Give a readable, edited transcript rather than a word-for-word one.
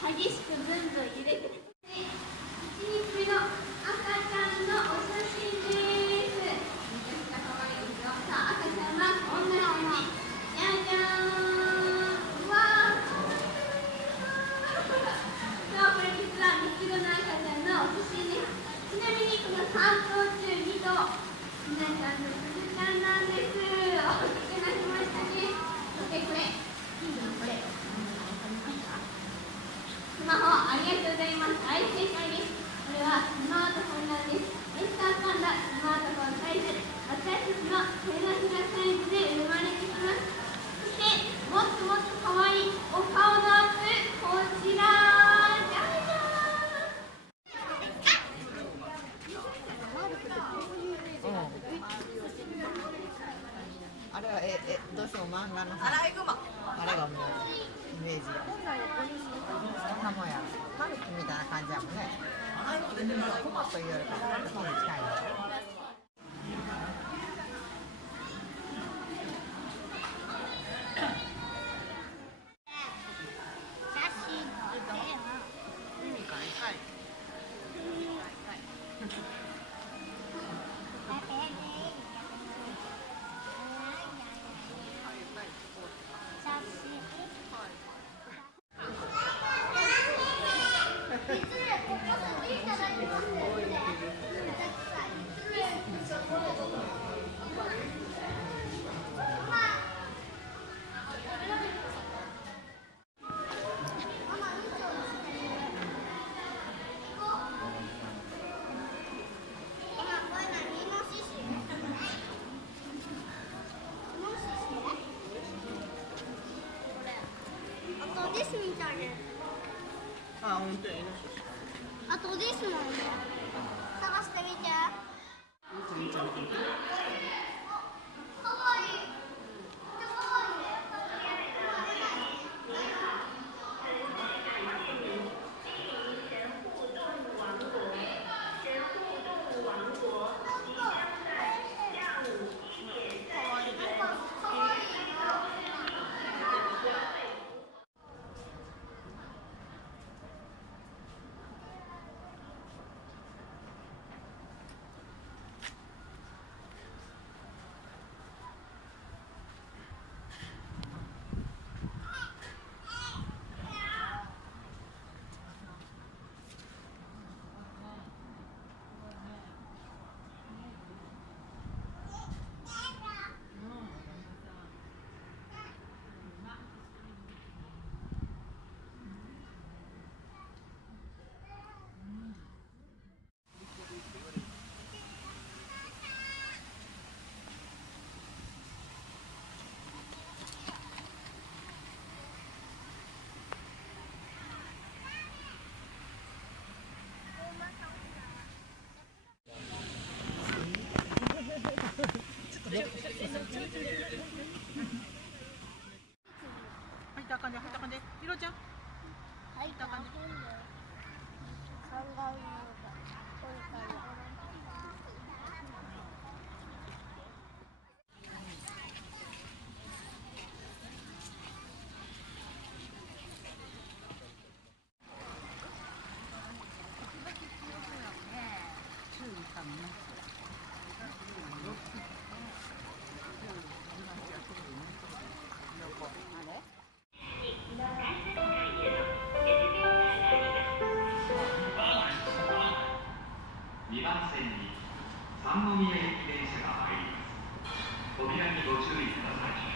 激しくブンブン揺れて1日目の赤ちゃんのお写真です。めちゃくちゃ可愛いですよ。さあ赤ちゃんはこんな感じ。じゃじゃーん。うわー、そうこれ実は3つ子の赤ちゃんのお写真です。ちなみにこの3頭中2頭皆さんのすずちゃんなんです。大きくなりましたね。そしてこれ金魚のこれスマホありがとうございます。大正解です。これはスマートフォンなんです。レッサーパンダスマートフォンサイズ、私たちの手のひらサイズで生まれてきます。そしてもっともっと可愛いお顔のアップ、こちらじゃじゃあれはどうしても漫画のアライグマ。あれがもうイメージがそんなもんやろ。タヌキみたいな感じやもんね。トマトいうよりかタヌキに近いの。ですみたいね。あ、本当に。あとですもんね。探してみて。かわいい。めっちゃかわいいね。入った感じ、入った感じ。ひろちゃん。はい、た感じ。2番線に三宮駅電車が参ります。扉にご注意ください。